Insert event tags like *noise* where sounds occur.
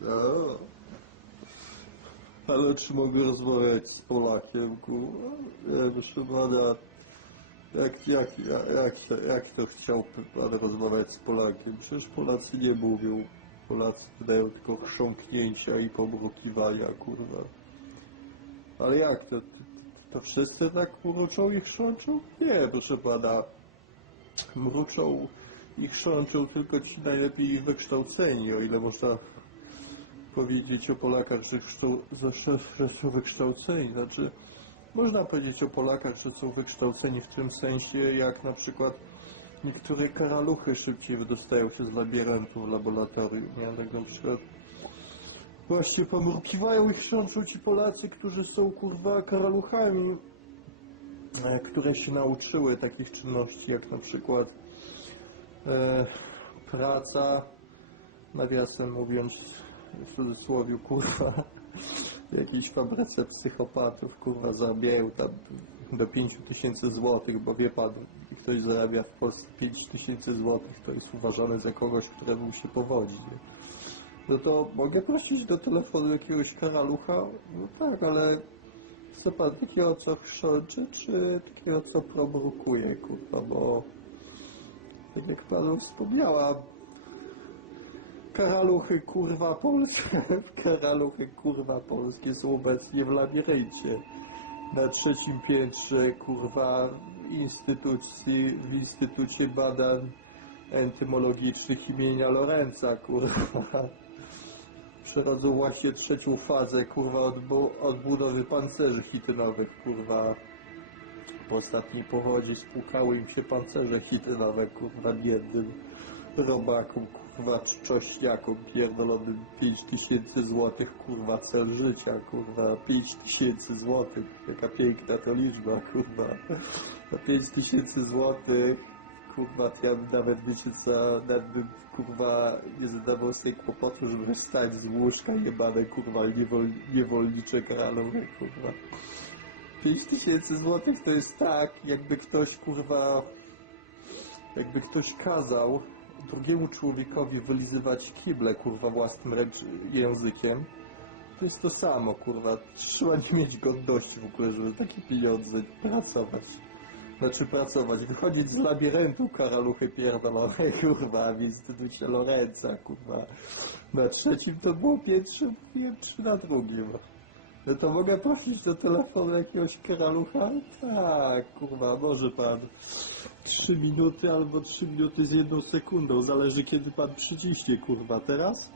No. Ale czy mogę rozmawiać z Polakiem, kurwa? Nie, proszę pana, jak, jak, jak, jak, to- jak to chciałby pan rozmawiać z Polakiem? Przecież Polacy nie mówią. Polacy wydają tylko chrząknięcia i pomrukiwania, kurwa. Ale jak to? To, to wszyscy tak mruczą i chrzączą? Nie, proszę pana. Mruczą i chrzączą tylko ci najlepiej wykształceni, o ile można powiedzieć o Polakach, że, kształ, że, są wykształceni. Znaczy, można powiedzieć o Polakach, że są wykształceni w tym sensie, jak na przykład niektóre karaluchy szybciej wydostają się z labiryntu w laboratorium. Nie? Tak na przykład właśnie pomrukiwają i chrzączą ci Polacy, którzy są kurwa karaluchami, e, które się nauczyły takich czynności, jak na przykład e, praca, nawiasem mówiąc, w cudzysłowie, kurwa, *laughs* w jakiejś fabryce psychopatów, kurwa, zarabiają tam do 5 tysięcy złotych, bo wie pan, ktoś zarabia w Polsce 5 tysięcy złotych, to jest uważane za kogoś, któremu się powodzi, nie? No to mogę prosić do telefonu jakiegoś karalucha? No tak, ale chce pan takiego, co chrzączy, czy takiego, co probrukuje, kurwa, bo tak jak panu wspomniałam, Karaluchy kurwa polskie, *laughs* karaluchy kurwa polskie są obecnie w labiryncie. Na trzecim piętrze kurwa instytucji, w Instytucie Badań Entymologicznych imienia Lorenza kurwa. Przechodzą właśnie trzecią fazę kurwa odbu- odbudowy pancerzy chitynowych kurwa. Po ostatniej powodzie spłukały im się pancerze chitynowe kurwa biednym robakom, kurwa, czczośniakom pierdolonym 5 tysięcy złotych, kurwa, cel życia, kurwa, 5 tysięcy złotych, jaka piękna to liczba, kurwa, na 5 tysięcy złotych, kurwa, ja bym nawet wiecie nawet bym, kurwa, nie zadawał sobie kłopotu, żeby wstać z łóżka jebane, kurwa, niewol, niewolnicze karaluchy, kurwa. 5 tysięcy złotych to jest tak, jakby ktoś, kurwa, jakby ktoś kazał drugiemu człowiekowi wylizywać kible, kurwa, własnym językiem, to jest to samo, kurwa. Trzeba nie mieć godności w ogóle, żeby takie pieniądze pracować. Znaczy pracować, wychodzić z labiryntu karaluchy pierdolonej, *laughs* kurwa, w Instytucie Lorenza, kurwa. Na trzecim to było piętrze, trzy na drugim. No to mogę prosić do telefonu jakiegoś karalucha? Tak, kurwa, może pan. Trzy minuty albo trzy minuty z jedną sekundą, zależy kiedy pan przyciśnie, kurwa, teraz?